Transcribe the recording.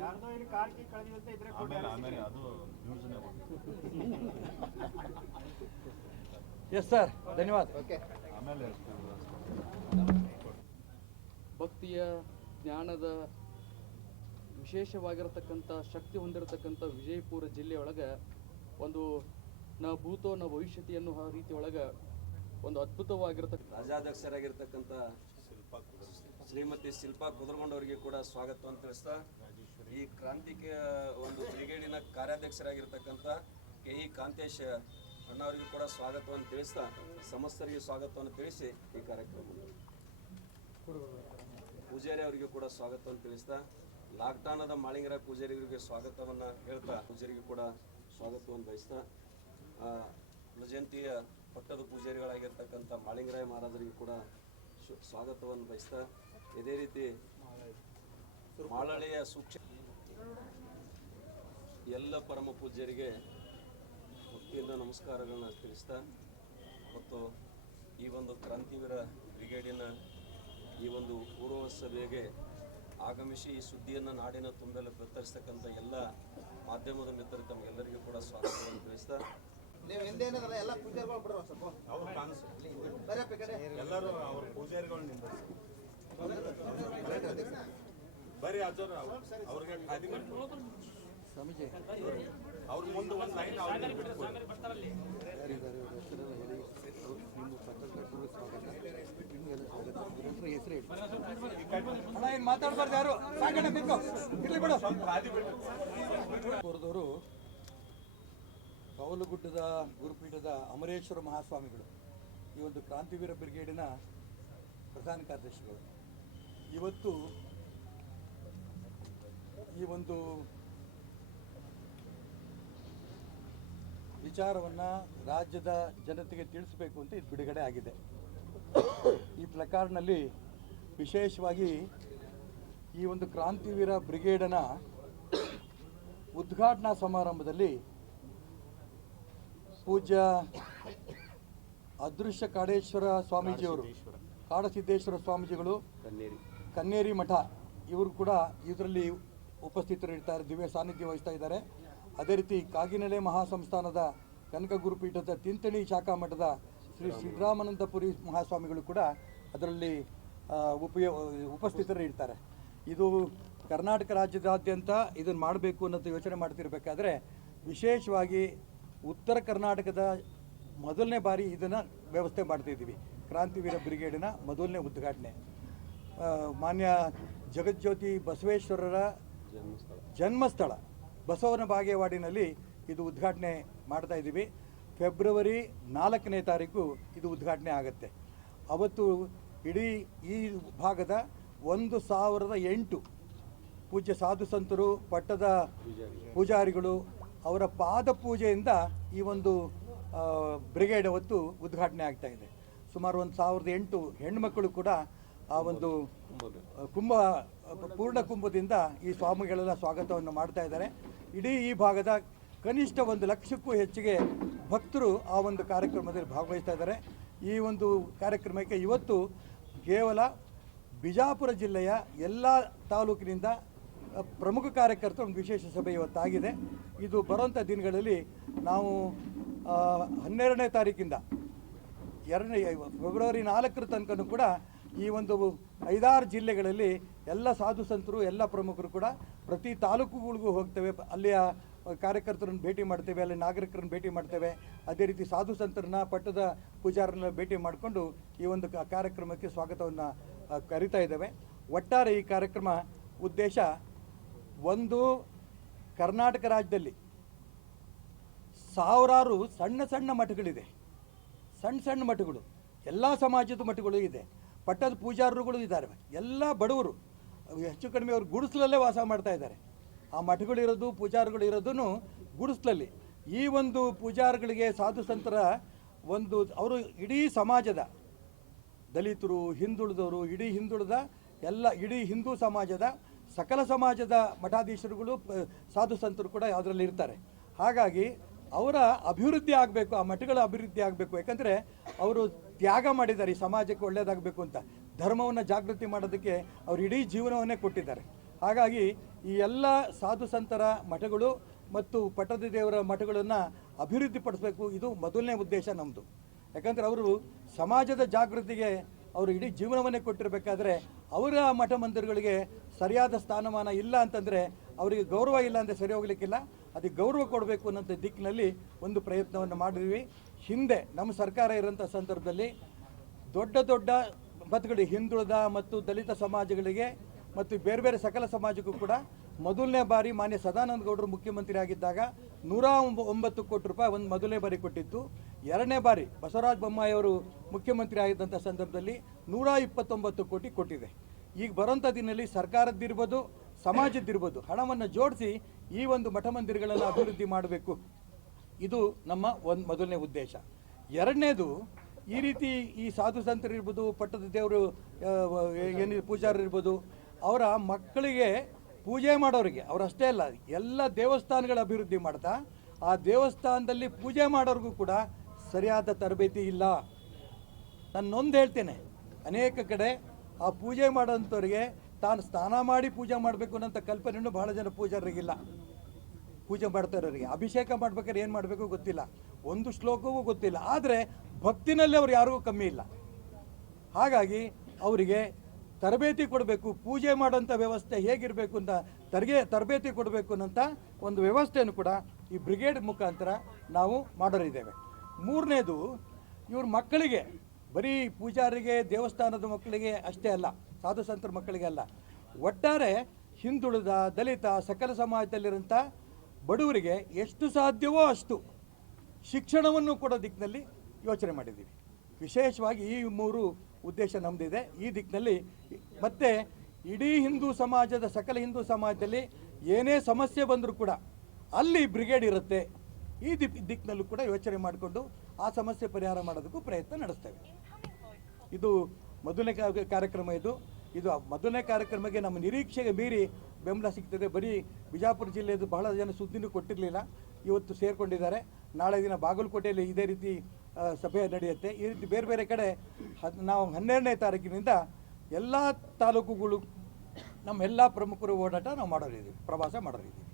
ಯಾರ್ದೋ ಇಲ್ಲಿ ಕಾರ್ಕಿ ಕಳೆದಿರುತ್ತೆ ಇದ್ರೆ ಆಮೇಲೆ ಅದು ನ್ಯೂಸ್ನೇ ಎಸ್ ಸರ್, ಧನ್ಯವಾದ. ಓಕೆ, ಆಮೇಲೆ ಭಕ್ತಿಯ ಜ್ಞಾನದ ವಿಶೇಷವಾಗಿರತಕ್ಕಂಥ ಶಕ್ತಿ ಹೊಂದಿರತಕ್ಕಂಥ ವಿಜಯಪುರ ಜಿಲ್ಲೆಯೊಳಗೆ ಒಂದು ನ ಭೂತೋ ನ ಭವಿಷ್ಯತಿ ಅನ್ನೋ ರೀತಿಯೊಳಗೆ ಒಂದು ಅದ್ಭುತವಾಗಿರತಕ್ಕ ರಾಜ್ಯಾಧ್ಯಕ್ಷರಾಗಿರ್ತಕ್ಕಂಥ ಶ್ರೀಮತಿ ಶಿಲ್ಪಾ ಕುದರಗೊಂಡವರಿಗೆ ಕೂಡ ಸ್ವಾಗತವನ್ನು ತಿಳಿಸ್ತಾ, ಈ ಕ್ರಾಂತಿಗೆ ಒಂದು ಬ್ರಿಗೇಡಿನ ಕಾರ್ಯಾಧ್ಯಕ್ಷರಾಗಿರ್ತಕ್ಕಂಥ ಕೆ.ಇ. ಕಾಂತೇಶ್ ಅಣ್ಣವರಿಗೂ ಕೂಡ ಸ್ವಾಗತವನ್ನು ತಿಳಿಸ್ತಾ, ಸಮಸ್ತರಿಗೆ ಸ್ವಾಗತವನ್ನು ತಿಳಿಸಿ ಈ ಕಾರ್ಯಕ್ರಮ ಪೂಜಾರಿ ಅವರಿಗೂ ಕೂಡ ಸ್ವಾಗತವನ್ನು ತಿಳಿಸ್ತಾ, ಲಾಕ್ಡೌನದ ಮಾಳಿಂಗರ ಪೂಜಾರಿಗಳಿಗೆ ಸ್ವಾಗತವನ್ನು ಹೇಳ್ತಾ ಪೂಜಾರಿಗೂ ಕೂಡ ಸ್ವಾಗತವನ್ನು ಬಯಸ್ತಾ, ಜಯಂತಿಯ ಪಟ್ಟದ ಪೂಜಾರಿಗಳಾಗಿರ್ತಕ್ಕಂಥ ಮಾಳಿಂಗರಾಯ ಮಹಾರಾಜರಿಗೂ ಕೂಡ ಸ್ವಾಗತವನ್ನು ಬಯಸ್ತಾ, ಇದೇ ರೀತಿ ಮಾಳಳೆಯ ಸೂಕ್ಷ್ಮ ಎಲ್ಲ ಪರಮ ಪೂಜ್ಯರಿಗೆ ಭಕ್ತಿಯಿಂದ ನಮಸ್ಕಾರಗಳನ್ನ ತಿಳಿಸ್ತಾ, ಮತ್ತು ಈ ಒಂದು ಕ್ರಾಂತಿವೀರ ಬ್ರಿಗೇಡಿನ ಈ ಒಂದು ಪೂರ್ವ ಸಭೆಗೆ ಆಗಮಿಸಿ ಈ ಸುದ್ದಿಯನ್ನು ನಾಡಿನ ತುಂಬೆಲ್ಲ ಬಿತ್ತರಿಸ್ತಕ್ಕಂಥ ಎಲ್ಲ ಮಾಧ್ಯಮದ ಮಿತ್ರರು ತಮಗೆಲ್ಲರಿಗೂ ಕೂಡ ಸ್ವಾಗತವನ್ನು ತಿಳಿಸ್ತಾ, ನೀವು ಹಿಂದೇನದಲ್ಲ ಎಲ್ಲ ಪೂಜಾರಿಗಳು ಬಿಡ್ರ ಸ್ವಲ್ಪ ಅವ್ರು ಕಾಣಿಸು ಬರಪ್ಪ ಈ ಕಡೆ ಎಲ್ಲರೂ ಅವ್ರ ಪೂಜಾರಿಗಳು ನಿಂದಿರ್ಸಿ ಬರೀ ಅಜ್ಜರು ಅವ್ರಿಗೆ ಖಾದಿ ಮಾಡಿ ಸ್ವಾಮೀಜಿ ಅವ್ರ ಮುಂದೆ ಒಂದು ಲೈನ್ ಅವ್ರಿಗೆ ಬಿಟ್ಕೊಡಿ. ಮಾತಾಡ್ಬಾರ್ದು ಯಾರು, ಇರ್ಲಿ ಬಿಡು. ಕೋರದವರು ಕೌಲುಗುಡ್ಡದ ಗುರುಪೀಠದ ಅಮರೇಶ್ವರ ಮಹಾಸ್ವಾಮಿಗಳು ಈ ಒಂದು ಕ್ರಾಂತಿವೀರ ಬ್ರಿಗೇಡಿನ ಪ್ರಧಾನ ಕಾರ್ಯದರ್ಶಿಗಳು. ಇವತ್ತು ಈ ಒಂದು ವಿಚಾರವನ್ನು ರಾಜ್ಯದ ಜನತೆಗೆ ತಿಳಿಸಬೇಕು ಅಂತ ಇದು ಬಿಡುಗಡೆ ಆಗಿದೆ. ಈ ಪ್ಲಕಾರ್ಡ್ನಲ್ಲಿ ವಿಶೇಷವಾಗಿ ಈ ಒಂದು ಕ್ರಾಂತಿವೀರ ಬ್ರಿಗೇಡನ ಉದ್ಘಾಟನಾ ಸಮಾರಂಭದಲ್ಲಿ ಪೂಜ್ಯ ಅದೃಶ್ಯ ಕಾಡೇಶ್ವರ ಸ್ವಾಮೀಜಿಯವರು, ಕಾಡಸಿದ್ದೇಶ್ವರ ಸ್ವಾಮೀಜಿಗಳು, ಕನ್ನೇರಿ ಮಠ ಇವರು ಕೂಡ ಇದರಲ್ಲಿ ಉಪಸ್ಥಿತರಿರ್ತಾರೆ, ದಿವ್ಯ ಸಾನ್ನಿಧ್ಯ ವಹಿಸ್ತಾ ಇದ್ದಾರೆ. ಅದೇ ರೀತಿ ಕಾಗಿನೆಲೆ ಮಹಾಸಂಸ್ಥಾನದ ಕನಕ ಗುರುಪೀಠದ ತಿಂತಣಿ ಶಾಖಾ ಮಠದ ಶ್ರೀ ಸಿದ್ದರಾಮಾನಂದಪುರಿ ಮಹಾಸ್ವಾಮಿಗಳು ಕೂಡ ಅದರಲ್ಲಿ ಉಪಸ್ಥಿತರಿರ್ತಾರೆ. ಇದು ಕರ್ನಾಟಕ ರಾಜ್ಯದಾದ್ಯಂತ ಇದನ್ನು ಮಾಡಬೇಕು ಅನ್ನೋದು ಯೋಚನೆ ಮಾಡ್ತಿರ್ಬೇಕಾದ್ರೆ ವಿಶೇಷವಾಗಿ ಉತ್ತರ ಕರ್ನಾಟಕದ ಮೊದಲನೇ ಬಾರಿ ಇದನ್ನು ವ್ಯವಸ್ಥೆ ಮಾಡ್ತಾಯಿದ್ದೀವಿ. ಕ್ರಾಂತಿವೀರ ಬ್ರಿಗೇಡಿನ ಮೊದಲನೇ ಉದ್ಘಾಟನೆ ಮಾನ್ಯ ಜಗಜ್ಯೋತಿ ಬಸವೇಶ್ವರರ ಜನ್ಮಸ್ಥಳ ಬಸವನ ಬಾಗೇವಾಡಿನಲ್ಲಿ ಇದು ಉದ್ಘಾಟನೆ ಮಾಡ್ತಾ ಇದ್ದೀವಿ. ಫೆಬ್ರವರಿ 4ನೇ ತಾರೀಕು ಇದು ಉದ್ಘಾಟನೆ ಆಗುತ್ತೆ. ಅವತ್ತು ಇಡೀ ಈ ಭಾಗದ 1008 ಪೂಜ್ಯ ಸಾಧು ಸಂತರು, ಪಟ್ಟದ ಪೂಜಾರಿಗಳು ಅವರ ಪಾದ ಪೂಜೆಯಿಂದ ಈ ಒಂದು ಬ್ರಿಗೇಡ್ ಅವತ್ತು ಉದ್ಘಾಟನೆ ಆಗ್ತಾ ಇದೆ. ಸುಮಾರು 1008 ಹೆಣ್ಮಕ್ಕಳು ಕೂಡ ಆ ಒಂದು ಪೂರ್ಣ ಕುಂಭದಿಂದ ಈ ಸ್ವಾಮಿಗಳೆಲ್ಲ ಸ್ವಾಗತವನ್ನು ಮಾಡ್ತಾ ಇದ್ದಾರೆ. ಇಡೀ ಈ ಭಾಗದ ಕನಿಷ್ಠ 1 ಲಕ್ಷಕ್ಕೂ ಹೆಚ್ಚಿಗೆ ಭಕ್ತರು ಆ ಒಂದು ಕಾರ್ಯಕ್ರಮದಲ್ಲಿ ಭಾಗವಹಿಸ್ತಾ ಇದ್ದಾರೆ. ಈ ಒಂದು ಕಾರ್ಯಕ್ರಮಕ್ಕೆ ಇವತ್ತು ಕೇವಲ ಬಿಜಾಪುರ ಜಿಲ್ಲೆಯ ಎಲ್ಲ ತಾಲೂಕಿನಿಂದ ಪ್ರಮುಖ ಕಾರ್ಯಕರ್ತರ ಒಂದು ವಿಶೇಷ ಸಭೆ ಇವತ್ತಾಗಿದೆ. ಇದು ಬರುವಂಥ ದಿನಗಳಲ್ಲಿ ನಾವು 12ನೇ ತಾರೀಕಿಂದ ಫೆಬ್ರವರಿ 4ರ ತನಕನೂ ಕೂಡ ಈ ಒಂದು 5-6 ಜಿಲ್ಲೆಗಳಲ್ಲಿ ಎಲ್ಲ ಸಾಧು ಸಂತರು, ಎಲ್ಲ ಪ್ರಮುಖರು ಕೂಡ ಪ್ರತಿ ತಾಲೂಕುಗಳಿಗೂ ಹೋಗ್ತೇವೆ, ಅಲ್ಲಿಯ ಕಾರ್ಯಕರ್ತರನ್ನು ಭೇಟಿ ಮಾಡ್ತೇವೆ, ಅಲ್ಲಿ ನಾಗರಿಕರನ್ನು ಭೇಟಿ ಮಾಡ್ತೇವೆ. ಅದೇ ರೀತಿ ಸಾಧು ಸಂತರನ್ನ, ಪಟ್ಟದ ಪೂಜಾರನ್ನ ಭೇಟಿ ಮಾಡಿಕೊಂಡು ಈ ಒಂದು ಕಾರ್ಯಕ್ರಮಕ್ಕೆ ಸ್ವಾಗತವನ್ನು ಕರಿತಾ ಇದ್ದೇವೆ. ಒಟ್ಟಾರೆ ಈ ಕಾರ್ಯಕ್ರಮ ಉದ್ದೇಶ ಒಂದು, ಕರ್ನಾಟಕ ರಾಜ್ಯದಲ್ಲಿ ಸಾವಿರಾರು ಸಣ್ಣ ಸಣ್ಣ ಮಠಗಳಿದೆ, ಸಣ್ಣ ಮಠಗಳು, ಎಲ್ಲ ಸಮಾಜದ ಮಠಗಳು ಇದೆ, ಪಟ್ಟದ ಪೂಜಾರರುಗಳು ಇದ್ದಾರೆ, ಎಲ್ಲ ಬಡವರು, ಹೆಚ್ಚು ಕಡಿಮೆ ಅವರು ಗುಡಿಸಲಲ್ಲೇ ವಾಸ ಮಾಡ್ತಾ ಇದ್ದಾರೆ. ಆ ಮಠಗಳಿರೋದು, ಪೂಜಾರಿಗಳು ಇರೋದನ್ನು ಗುಡಿಸಲಲ್ಲಿ. ಈ ಒಂದು ಪೂಜಾರಿಗಳಿಗೆ, ಸಾಧು ಸಂತರ ಒಂದು ಅವರು ಇಡೀ ಸಮಾಜದ ದಲಿತರು, ಹಿಂದುಳಿದವರು, ಇಡೀ ಹಿಂದೂ ಸಮಾಜದ ಸಕಲ ಸಮಾಜದ ಮಠಾಧೀಶರುಗಳು, ಸಾಧು ಸಂತರು ಕೂಡ ಅದರಲ್ಲಿ ಇರ್ತಾರೆ. ಹಾಗಾಗಿ ಅವರ ಅಭಿವೃದ್ಧಿ ಆಗಬೇಕು, ಆ ಮಠಗಳ ಅಭಿವೃದ್ಧಿ ಆಗಬೇಕು. ಯಾಕಂದರೆ ಅವರು ತ್ಯಾಗ ಮಾಡಿದ್ದಾರೆ ಈ ಸಮಾಜಕ್ಕೆ ಒಳ್ಳೆಯದಾಗಬೇಕು ಅಂತ. ಧರ್ಮವನ್ನು ಜಾಗೃತಿ ಮಾಡೋದಕ್ಕೆ ಅವರು ಇಡೀ ಜೀವನವನ್ನೇ ಕೊಟ್ಟಿದ್ದಾರೆ. ಹಾಗಾಗಿ ಈ ಎಲ್ಲ ಸಾಧು ಸಂತರ ಮಠಗಳು ಮತ್ತು ಪಟ್ಟದ ದೇವರ ಮಠಗಳನ್ನು ಅಭಿವೃದ್ಧಿಪಡಿಸಬೇಕು, ಇದು ಮೊದಲನೇ ಉದ್ದೇಶ ನಮ್ಮದು. ಯಾಕಂದರೆ ಅವರು ಸಮಾಜದ ಜಾಗೃತಿಗೆ ಅವರು ಇಡೀ ಜೀವನವನ್ನೇ ಕೊಟ್ಟಿರಬೇಕಾದ್ರೆ ಅವರ ಮಠ ಮಂದಿರಗಳಿಗೆ ಸರಿಯಾದ ಸ್ಥಾನಮಾನ ಇಲ್ಲ ಅಂತಂದರೆ ಅವರಿಗೆ ಗೌರವ ಇಲ್ಲ ಅಂದರೆ ಸರಿ ಹೋಗ್ಲಿಕ್ಕಿಲ್ಲ. ಅದಕ್ಕೆ ಗೌರವ ಕೊಡಬೇಕು ಅನ್ನೋಂಥ ದಿಕ್ಕಿನಲ್ಲಿ ಒಂದು ಪ್ರಯತ್ನವನ್ನು ಮಾಡಿದ್ವಿ. ಹಿಂದೆ ನಮ್ಮ ಸರ್ಕಾರ ಇರೋಂಥ ಸಂದರ್ಭದಲ್ಲಿ ದೊಡ್ಡ ದೊಡ್ಡ ಮತಗಳು ಹಿಂದುಳಿದ ಮತ್ತು ದಲಿತ ಸಮಾಜಗಳಿಗೆ ಮತ್ತು ಬೇರೆ ಬೇರೆ ಸಕಲ ಸಮಾಜಕ್ಕೂ ಕೂಡ ಮೊದಲನೇ ಬಾರಿ ಮಾನ್ಯ ಸದಾನಂದ ಗೌಡರು ಮುಖ್ಯಮಂತ್ರಿ ಆಗಿದ್ದಾಗ 109 ಕೋಟಿ ರೂಪಾಯಿ ಒಂದು ಮೊದಲನೇ ಬಾರಿ ಕೊಟ್ಟಿತ್ತು. ಎರಡನೇ ಬಾರಿ ಬಸವರಾಜ ಬೊಮ್ಮಾಯಿ ಅವರು ಮುಖ್ಯಮಂತ್ರಿ ಆಗಿದ್ದಂಥ ಸಂದರ್ಭದಲ್ಲಿ 129 ಕೋಟಿ ಕೊಟ್ಟಿದೆ. ಈಗ ಬರೋಂಥ ದಿನದಲ್ಲಿ ಸರ್ಕಾರದ್ದಿರ್ಬೋದು ಸಮಾಜದ್ದಿರ್ಬೋದು ಹಣವನ್ನು ಜೋಡಿಸಿ ಈ ಒಂದು ಮಠ ಮಂದಿರಗಳನ್ನು ಅಭಿವೃದ್ಧಿ ಮಾಡಬೇಕು, ಇದು ನಮ್ಮ ಒಂದು ಮೊದಲನೇ ಉದ್ದೇಶ. ಎರಡನೇದು, ಈ ರೀತಿ ಈ ಸಾಧು ಸಂತರಿರ್ಬೋದು, ಪಟ್ಟದ ದೇವರು ಏನಿದೆ ಪೂಜಾರರಿರ್ಬೋದು, ಅವರ ಮಕ್ಕಳಿಗೆ ಪೂಜೆ ಮಾಡೋರಿಗೆ ಅವರಷ್ಟೇ ಅಲ್ಲ ಎಲ್ಲ ದೇವಸ್ಥಾನಗಳ ಅಭಿವೃದ್ಧಿ ಮಾಡ್ತಾ ಆ ದೇವಸ್ಥಾನದಲ್ಲಿ ಪೂಜೆ ಮಾಡೋರಿಗೂ ಕೂಡ ಸರಿಯಾದ ತರಬೇತಿ ಇಲ್ಲ. ನಾನೊಂದು ಹೇಳ್ತೇನೆ, ಅನೇಕ ಕಡೆ ಆ ಪೂಜೆ ಮಾಡೋಂಥವ್ರಿಗೆ ತಾನು ಸ್ನಾನ ಮಾಡಿ ಪೂಜೆ ಮಾಡಬೇಕು ಅನ್ನೋಂಥ ಕಲ್ಪನೆಯೂ ಭಾಳ ಜನ ಪೂಜಾರಿಗಿಲ್ಲ. ಪೂಜೆ ಮಾಡ್ತಾ ಇರೋರಿಗೆ ಅಭಿಷೇಕ ಮಾಡ್ಬೇಕಾದ್ರೆ ಏನು ಮಾಡಬೇಕು ಗೊತ್ತಿಲ್ಲ, ಒಂದು ಶ್ಲೋಕವೂ ಗೊತ್ತಿಲ್ಲ. ಆದರೆ ಭಕ್ತಿನಲ್ಲಿ ಅವ್ರು ಯಾರಿಗೂ ಕಮ್ಮಿ ಇಲ್ಲ. ಹಾಗಾಗಿ ಅವರಿಗೆ ತರಬೇತಿ ಕೊಡಬೇಕು, ಪೂಜೆ ಮಾಡೋಂಥ ವ್ಯವಸ್ಥೆ ಹೇಗಿರಬೇಕು ಅಂತ ತರಬೇತಿ ಕೊಡಬೇಕು ಅನ್ನೋಂಥ ಒಂದು ವ್ಯವಸ್ಥೆಯನ್ನು ಕೂಡ ಈ ಬ್ರಿಗೇಡ್ ಮುಖಾಂತರ ನಾವು ಮಾಡೋರಿದ್ದೇವೆ. ಮೂರನೇದು, ಇವ್ರ ಮಕ್ಕಳಿಗೆ ಬರೀ ಪೂಜಾರಿಗೆ ದೇವಸ್ಥಾನದ ಮಕ್ಕಳಿಗೆ ಅಷ್ಟೇ ಅಲ್ಲ, ಸಾಧು ಸಂತರ ಮಕ್ಕಳಿಗೆ ಅಲ್ಲ, ಒಟ್ಟಾರೆ ಹಿಂದುಳಿದ ದಲಿತ ಸಕಲ ಸಮಾಜದಲ್ಲಿರೋಂಥ ಬಡವರಿಗೆ ಎಷ್ಟು ಸಾಧ್ಯವೋ ಅಷ್ಟು ಶಿಕ್ಷಣವನ್ನು ಕೊಡೋ ದಿಕ್ಕಿನಲ್ಲಿ ಯೋಚನೆ ಮಾಡಿದ್ದೀವಿ. ವಿಶೇಷವಾಗಿ ಈ 3 ಉದ್ದೇಶ ನಮ್ಮದಿದೆ ಈ ದಿಕ್ಕಿನಲ್ಲಿ. ಮತ್ತು ಇಡೀ ಹಿಂದೂ ಸಮಾಜದ ಸಕಲ ಹಿಂದೂ ಸಮಾಜದಲ್ಲಿ ಏನೇ ಸಮಸ್ಯೆ ಬಂದರೂ ಕೂಡ ಅಲ್ಲಿ ಬ್ರಿಗೇಡ್ ಇರುತ್ತೆ. ಈ ದಿಕ್ಕಿನಲ್ಲೂ ಕೂಡ ಯೋಚನೆ ಮಾಡಿಕೊಂಡು ಆ ಸಮಸ್ಯೆ ಪರಿಹಾರ ಮಾಡೋದಕ್ಕೂ ಪ್ರಯತ್ನ ನಡೆಸ್ತೇವೆ. ಇದು ಮೊದಲನೇ ಕಾರ್ಯಕ್ರಮ. ಇದು ಮೊದಲನೇ ಕಾರ್ಯಕ್ರಮಕ್ಕೆ ನಮ್ಮ ನಿರೀಕ್ಷೆಗೆ ಮೀರಿ ಬೆಂಬಲ ಸಿಗ್ತದೆ. ಬರೀ ಬಿಜಾಪುರ ಜಿಲ್ಲೆಯದು ಬಹಳ ಜನ ಸುದ್ದಿನೂ ಕೊಟ್ಟಿರಲಿಲ್ಲ, ಇವತ್ತು ಸೇರಿಕೊಂಡಿದ್ದಾರೆ. ನಾಳೆ ದಿನ ಬಾಗಲಕೋಟೆಯಲ್ಲಿ ಇದೇ ರೀತಿ ಸಭೆ ನಡೆಯುತ್ತೆ. ಈ ರೀತಿ ಬೇರೆ ಬೇರೆ ಕಡೆ ನಾವು 12ನೇ ತಾರೀಕಿನಿಂದ ಎಲ್ಲ ತಾಲೂಕುಗಳು ನಮ್ಮ ಎಲ್ಲ ಪ್ರಮುಖರು ಓಡಾಟ ನಾವು ಮಾಡೋರಿದ್ದೀವಿ, ಪ್ರವಾಸ ಮಾಡೋರಿದ್ದೀವಿ.